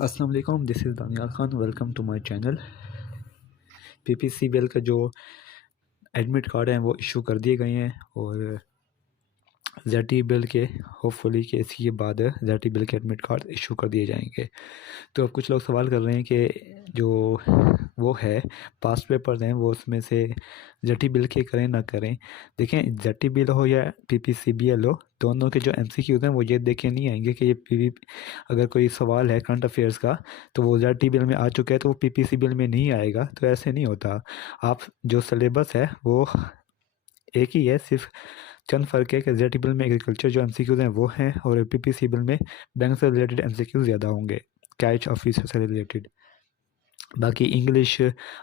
अस्सलाम वालेकुम, this is Daniyal Khan. Welcome to my channel. PPCBL का जो एडमिट कार्ड हैं वो इशू कर दिए गए हैं और ज़ेटी बिल के होपफुली कि इसके बाद ज़ेटी बिल के एडमिट कार्ड इशू कर दिए जाएंगे। तो अब कुछ लोग सवाल कर रहे हैं कि जो वो है पास्ट पेपर्स हैं वो उसमें से ज़ेटी बिल के करें ना करें। देखें, ज़ेटी बिल हो या पीपीसीबीएल हो, दोनों के जो एमसीक्यूज़ हैं वो ये देखे नहीं आएंगे कि ये पी अगर कोई सवाल है करंट अफेयर्स का तो वो ज़ेटी बिल में आ चुका है तो वो पीपीसीबीएल में नहीं आएगा। तो ऐसे नहीं होता। आप जो सिलेबस है वो एक ही है, सिर्फ चंद फ़र्क है कि ज़ेटी बिल में एग्रीकल्चर जो एमसीक्यूज़ हैं वो हैं और पीपीसीबीएल में बैंक से रिलेटेड एमसीक्यूज़ ज़्यादा होंगे, कैच ऑफिसर से रिलेटेड। बाकी इंग्लिश,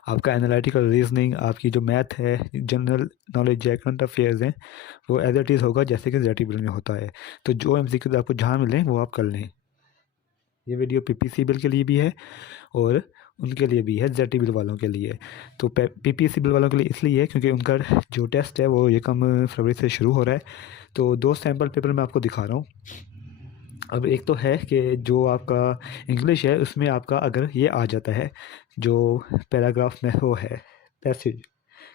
आपका एनालिटिकल रीजनिंग, आपकी जो मैथ है, जनरल नॉलेज है, करंट अफेयर्स हैं, वो एज इट इज़ होगा जैसे कि ज़ेटी बिल में होता है। तो जो एमसीक्यूज़ आपको जहाँ मिलें वो आप कर लें। ये वीडियो पीपीसीबीएल के लिए भी है और उनके लिए भी है, ज़ेटी बिल वालों के लिए। तो पीपीसीबीएल वालों के लिए इसलिए है क्योंकि उनका जो टेस्ट है वो 1 फरवरी से शुरू हो रहा है। तो 2 सैम्पल पेपर मैं आपको दिखा रहा हूँ। अब एक तो है कि जो आपका इंग्लिश है उसमें आपका अगर ये आ जाता है जो पैराग्राफ में वो है पैसेज,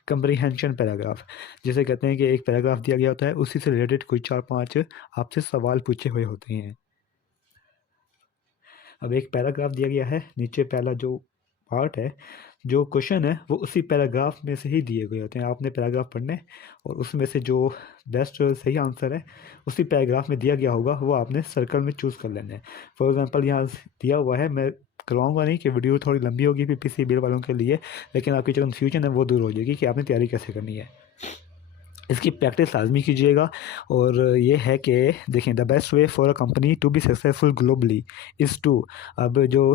कंप्रीहेंशन पैराग्राफ, जिसे कहते हैं कि एक पैराग्राफ दिया गया होता है, उसी से रिलेटेड कोई 4-5 आपसे सवाल पूछे हुए होते हैं। अब एक पैराग्राफ दिया गया है, नीचे पहला जो पार्ट है, जो क्वेश्चन है वो उसी पैराग्राफ में से ही दिए गए होते हैं। आपने पैराग्राफ पढ़ने और उसमें से जो बेस्ट सही आंसर है उसी पैराग्राफ में दिया गया होगा वो आपने सर्कल में चूज़ कर लेना है। फॉर एग्जांपल यहाँ दिया हुआ है, मैं करवाऊंगा नहीं कि वीडियो थोड़ी लंबी होगी पीपीसीबीएल वालों के लिए, लेकिन आपकी जो कन्फ्यूजन है वो दूर हो जाएगी कि आपने तैयारी कैसे करनी है। इसकी प्रैक्टिस लाजमी कीजिएगा। और ये है कि देखें, the best way for a company to be successful globally is to, अब जो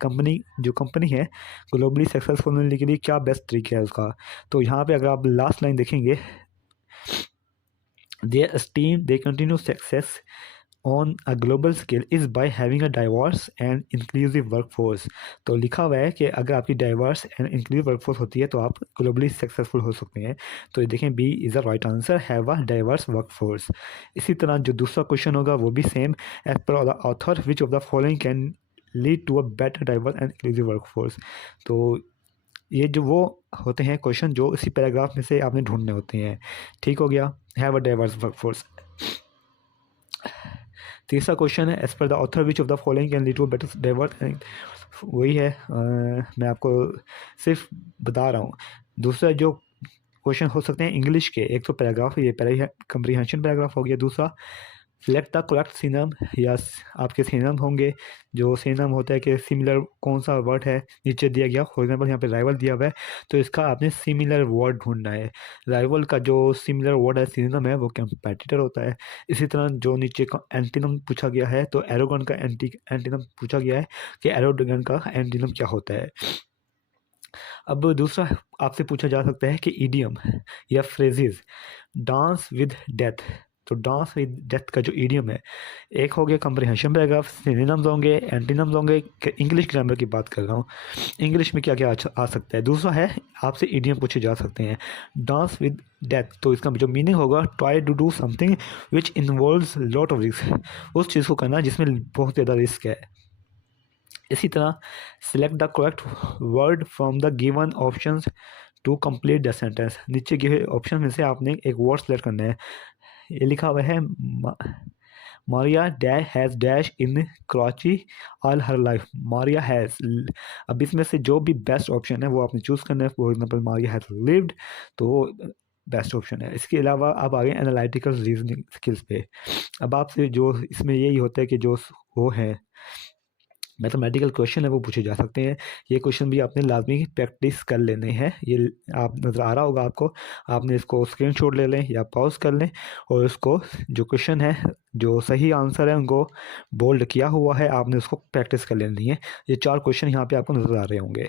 कंपनी है ग्लोबली सक्सेसफुल होने के लिए क्या बेस्ट तरीका है उसका। तो यहाँ पे अगर आप लास्ट लाइन देखेंगे, they continue success on a global scale is by having a diverse and inclusive workforce. तो लिखा हुआ है कि अगर आपकी डाइवर्स एंड इंक्लूसिव वर्कफोर्स होती है तो आप ग्लोबली सक्सेसफुल हो सकते हैं। तो ये देखें, B is a right answer, have a diverse workforce. इसी तरह जो दूसरा क्वेश्चन होगा वो भी same, as per the author which of the following can lead to a better diverse and inclusive workforce. तो ये जो वो होते हैं क्वेश्चन जो इसी पैराग्राफ में से आपने ढूंढने होते हैं। ठीक हो गया, हैव अ डाइवर्स वर्कफोर्स। तीसरा क्वेश्चन है, as per the author which of the following can lead to better diverse. वही है, मैं आपको सिर्फ बता रहा हूँ। दूसरा जो क्वेश्चन हो सकते हैं इंग्लिश के, एक तो पैराग्राफ, ये कंप्रीहेंशन पैराग्राफ हो गया। दूसरा, सिलेक्ट द करेक्ट सिनम, या आपके सिनम होंगे। जो सिनम होता है कि सिमिलर कौन सा वर्ड है, नीचे दिया गया। फॉर एग्जांपल यहाँ पे राइवल दिया हुआ है तो इसका आपने सिमिलर वर्ड ढूंढना है। राइवल का जो सिमिलर वर्ड है सिनम है वो कंपेटिटर होता है। इसी तरह जो नीचे का एंटीनम पूछा गया है तो एरोगन का एंटीनम पूछा गया है कि एरोगन का एंटीनम क्या होता है। अब दूसरा आपसे पूछा जा सकता है कि ईडियम या फ्रेजेस, डांस विद डेथ। तो डांस विद डेथ का जो ईडियम है, एक हो गया कंप्रीहेंशन पैराग्राफ, सिनोनिम्स होंगे, एंटीनम्स होंगे। इंग्लिश ग्रामर की बात कर रहा हूँ, इंग्लिश में क्या क्या आ सकता है। दूसरा है आपसे ईडियम पूछे जा सकते हैं, डांस विद डेथ। तो इसका जो मीनिंग होगा, try to do something which involves lot of risk, उस चीज़ को करना जिसमें बहुत ज़्यादा रिस्क है। इसी तरह, select the correct word from the given options to complete the sentence. नीचे गिवे ऑप्शन में से आपने एक वर्ड सेलेक्ट करना है। ये लिखा हुआ है, Maria dash has dash in Karachi all her life. Maria has, अब इसमें से जो भी बेस्ट ऑप्शन है वो आपने चूज़ करना है। For example Maria has lived, तो बेस्ट ऑप्शन है। इसके अलावा आप आगे एनालिटिकल रीजनिंग स्किल्स पे। अब आपसे जो इसमें यही होता है कि जो वो है मैथमेटिकल क्वेश्चन है वो पूछे जा सकते हैं। ये क्वेश्चन भी आपने लाजमी प्रैक्टिस कर लेने हैं। ये आप नज़र आ रहा होगा आपको, आपने इसको स्क्रीनशॉट ले लें या पॉज कर लें और इसको जो क्वेश्चन है, जो सही आंसर है उनको बोल्ड किया हुआ है, आपने उसको प्रैक्टिस कर लेनी है। ये 4 क्वेश्चन यहाँ पे आपको नज़र आ रहे होंगे।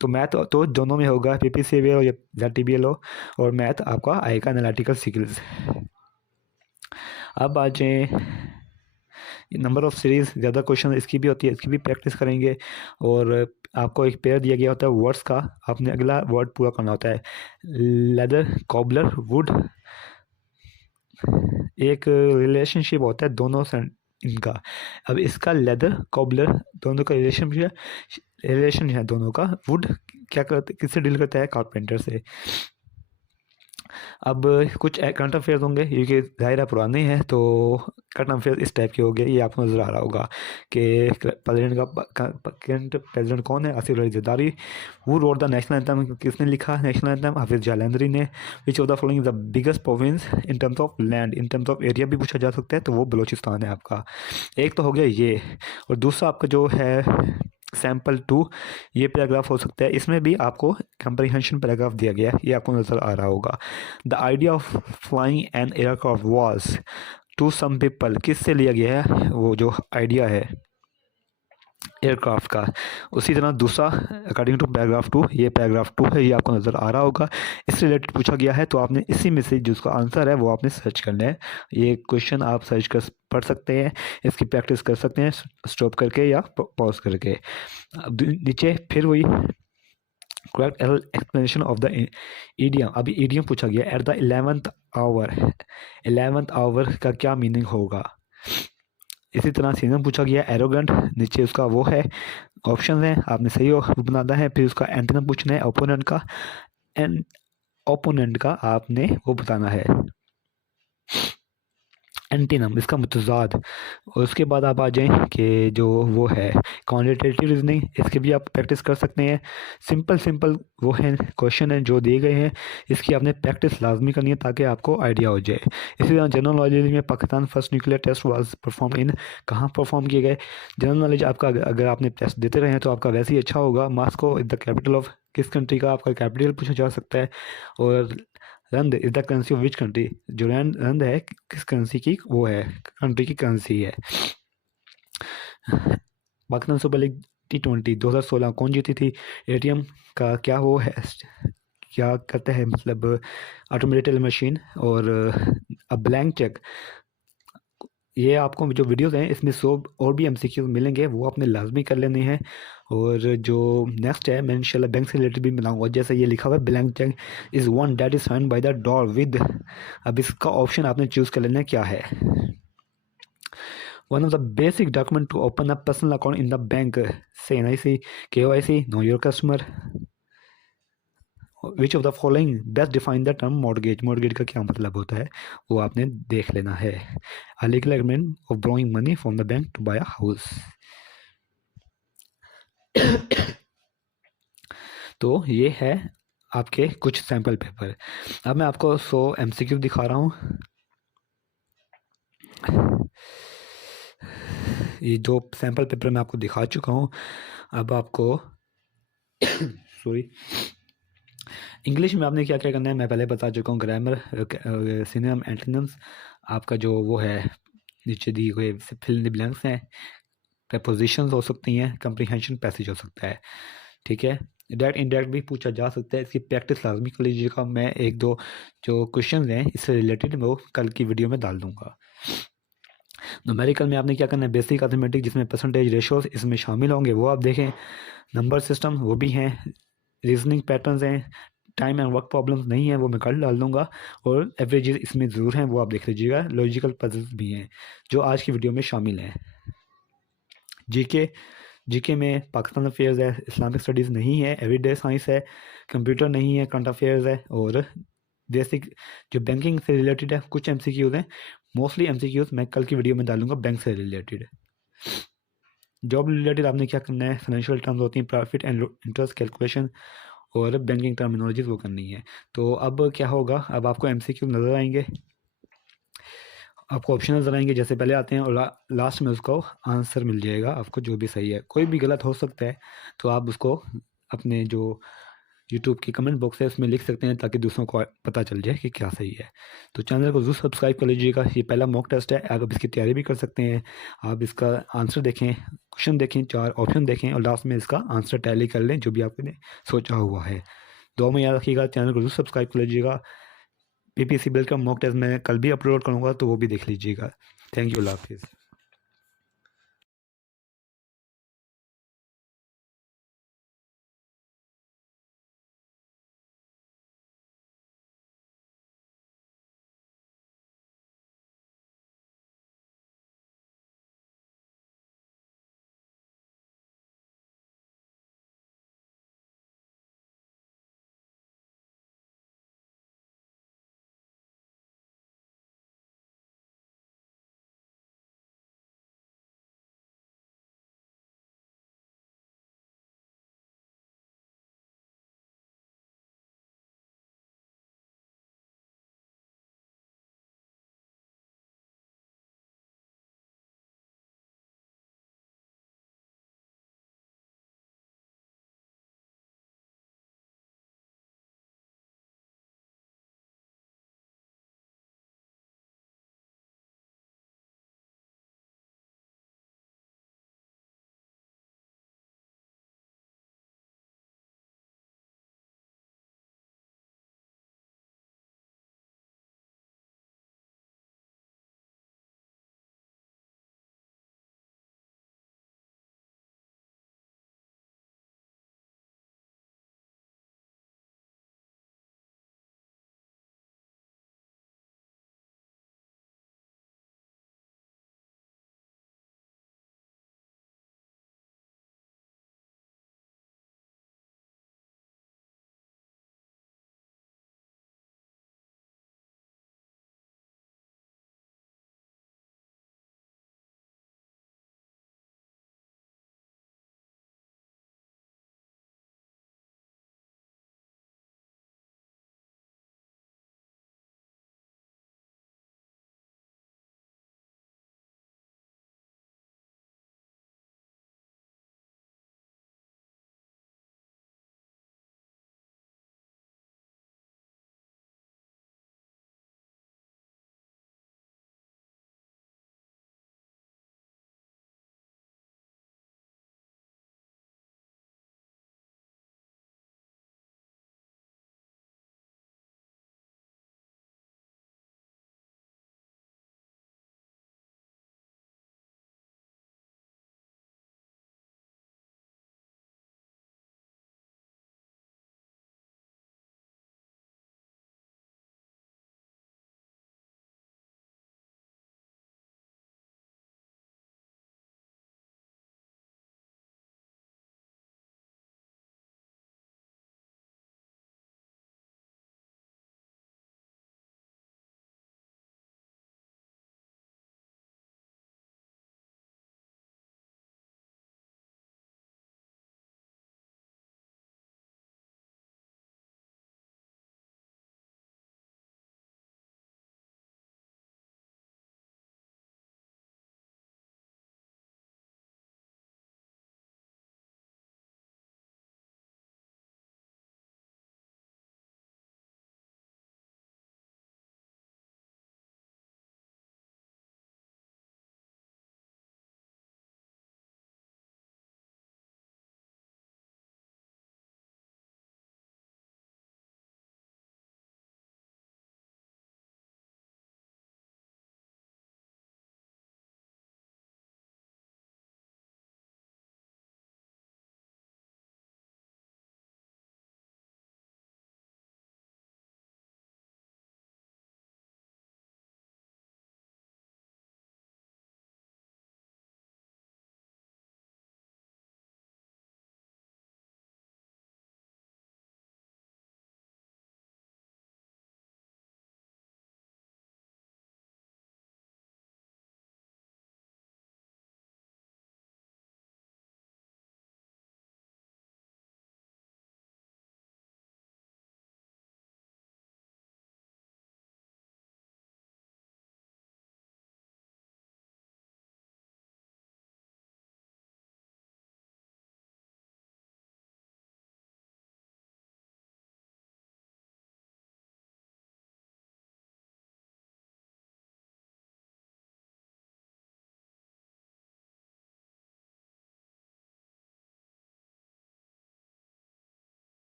तो मैथ तो दोनों में होगा, पीपीसीबीएल हो या ज़ेटीबीएल हो, और मैथ आपका आएगा एनालिटिकल स्किल्स। अब आ जाए नंबर ऑफ़ सीरीज़, ज़्यादा क्वेश्चन इसकी भी होती है, इसकी भी प्रैक्टिस करेंगे। और आपको एक पेयर दिया गया होता है वर्ड्स का, आपने अगला वर्ड पूरा करना होता है। Leather, cobbler, would. एक रिलेशनशिप होता है दोनों इनका। अब इसका लेदर कॉबलर दोनों का रिलेशन है दोनों का। वुड क्या करते, किससे डील करता है? कारपेंटर से। अब कुछ करंट अफेयर्स होंगे, ये कि ज़ाहिर है पुराने हैं, तो करंट अफेयर इस टाइप के हो गए। ये आपको नज़र आ रहा होगा कि प्रेसिडेंट का करंट प्रेसिडेंट कौन है? आसिफ अली जरदारी। वो रोड द नेशनल एंथम, किसने लिखा नेशनल एंथम? हाफिज जालंधरी ने। विच of the following is the biggest province in terms of land, in terms of area भी पूछा जा सकता है, तो वो बलोचिस्तान है आपका। एक तो हो गया ये, और दूसरा आपका जो है सैम्पल 2, ये पैराग्राफ हो सकता है। इसमें भी आपको कंप्रीहेंशन पैराग्राफ दिया गया है, ये आपको नज़र आ रहा होगा। The idea of flying an aircraft was to some people, किससे लिया गया है वो जो आइडिया है एयरक्राफ्ट का? उसी तरह दूसरा अकॉर्डिंग टू पैराग्राफ 2, ये पैराग्राफ 2 है, ये आपको नज़र आ रहा होगा। इससे रिलेटेड पूछा गया है, तो आपने इसी में से जिसका आंसर है वो आपने सर्च करना है। ये क्वेश्चन आप सर्च कर पढ़ सकते हैं, इसकी प्रैक्टिस कर सकते हैं स्टॉप करके या पॉज करके। अब नीचे फिर वही correct explanation of the idiom. अभी ईडियम पूछा गया at the 11th our. 11th our का क्या मीनिंग होगा? इसी तरह सिनोनिम पूछा गया एरोगेंट, नीचे उसका वो है ऑप्शन है, आपने सही बनाना है। फिर उसका एंटोनिम पूछना है ओपोनेंट का, एंड ओपोनेंट का आपने वो बताना है एंटीनम, इसका मुतजाद। और उसके बाद आप आ जाएं कि जो वो है क्वांटिटेटिव रीजनिंग, इसकी भी आप प्रैक्टिस कर सकते हैं। सिंपल सिंपल वो है क्वेश्चन है जो दिए गए हैं, इसकी आपने प्रैक्टिस लाजमी करनी है ताकि आपको आइडिया हो जाए। इसी तरह जनरल नॉलेज में Pakistan first nuclear test was perform in, कहाँ परफॉर्म किए गए? जनरल नॉलेज आपका अगर आपने टेस्ट देते रहे तो आपका वैसे ही अच्छा होगा। Moscow is the capital of किस कंट्री का? आपका कैपिटल पूछा जा सकता है। और rand is the currency of which country, जो रंद है किस करेंसी की वो है, कंट्री की करेंसी है। पाकिस्तान सुपर लीग T20 2016 कौन जीती थी? एटीएम का क्या वो है, क्या करते हैं मतलब ऑटोमेटेड मशीन। और अब ब्लैंक चेक, ये आपको जो वीडियोस हैं इसमें 100 और भी एमसीक्यूज मिलेंगे, वो आपने लाजमी कर लेने हैं। और जो नेक्स्ट है मैं इंशाल्लाह बैंक से रिलेटेड भी बनाऊंगा। जैसे ये लिखा हुआ है blank cheque is one that is signed by the drawer with, अब इसका ऑप्शन आपने चूज़ कर लेना है क्या है। One of the basic document to open a personal account in the bank, say NIC, KYC, know your customer. Which of the following best define the term mortgage, mortgage का क्या मतलब होता है वो आपने देख लेना है। A legal agreement of borrowing money from the bank to buy a house. तो ये है आपके कुछ सैम्पल पेपर। अब मैं आपको 100 MCQ दिखा रहा हूँ। ये जो सैम्पल पेपर मैं आपको दिखा चुका हूँ। अब आपको सॉरी इंग्लिश में आपने क्या क्या करना है मैं पहले बता चुका हूँ। ग्रामर, सिनोनिम, एंटोनिम्स, आपका जो वो है नीचे दी हुए फिल इन द ब्लैंक्स हैं, प्रपोजिशंस हो सकती हैं, कंप्रीहेंशन पैसेज हो सकता है। ठीक है, डायरेक्ट इनडायरेक्ट भी पूछा जा सकता है, इसकी प्रैक्टिस लाजमी कर लीजिएगा। मैं एक दो जो क्वेश्चन हैं इससे रिलेटेड वो कल की वीडियो में डाल दूंगा। न्यूमेरिकल में आपने क्या करना है, बेसिक अर्थमेटिक जिसमें परसेंटेज रेशोज इसमें शामिल होंगे वो आप देखें। नंबर सिस्टम वो भी हैं, रीजनिंग पैटर्न्स हैं, टाइम एंड वर्क प्रॉब्लम्स नहीं है वो मैं कल डाल दूंगा। और एवरेजेस इसमें ज़रूर हैं वो आप देख लीजिएगा। लॉजिकल पजल्स भी हैं जो आज की वीडियो में शामिल हैं। जीके में पाकिस्तान अफेयर्स है, इस्लामिक स्टडीज़ नहीं है, एवरीडे साइंस है, कंप्यूटर नहीं है, करंट अफेयर्स है, और बेसिक जो बैंकिंग से रिलेटेड है कुछ MCQs हैं। मोस्टली MCQs मैं कल की वीडियो में डालूंगा बैंक से रिलेटेड। जॉब रिलेटेड आपने क्या करना है, फाइनेंशियल टर्म्स होती हैं, प्रॉफिट एंड इंटरेस्ट कैलकुलेशन और बैंकिंग टर्मिनोलॉजीज वो करनी है। तो अब क्या होगा, अब आपको MCQ नज़र आएंगे, आपको ऑप्शन नज़र आएंगे जैसे पहले आते हैं, और लास्ट में उसको आंसर मिल जाएगा आपको जो भी सही है। कोई भी गलत हो सकता है तो आप उसको अपने जो यूट्यूब की कमेंट बॉक्स है उसमें लिख सकते हैं ताकि दूसरों को पता चल जाए कि क्या सही है। तो चैनल को ज़रूर सब्सक्राइब कर लीजिएगा। ये पहला मॉक टेस्ट है, आप इसकी तैयारी भी कर सकते हैं। आप इसका आंसर देखें, क्वेश्चन देखें, 4 ऑप्शन देखें और लास्ट में इसका आंसर टैली कर लें जो भी आपने सोचा हुआ है। दो में याद रखिएगा, चैनल को ज़रूर सब्सक्राइब कर लीजिएगा। PPC बिल का मॉक टेस्ट मैं कल भी अपलोड करूँगा तो वो भी देख लीजिएगा। थैंक यू, अल्लाह हाफिज़।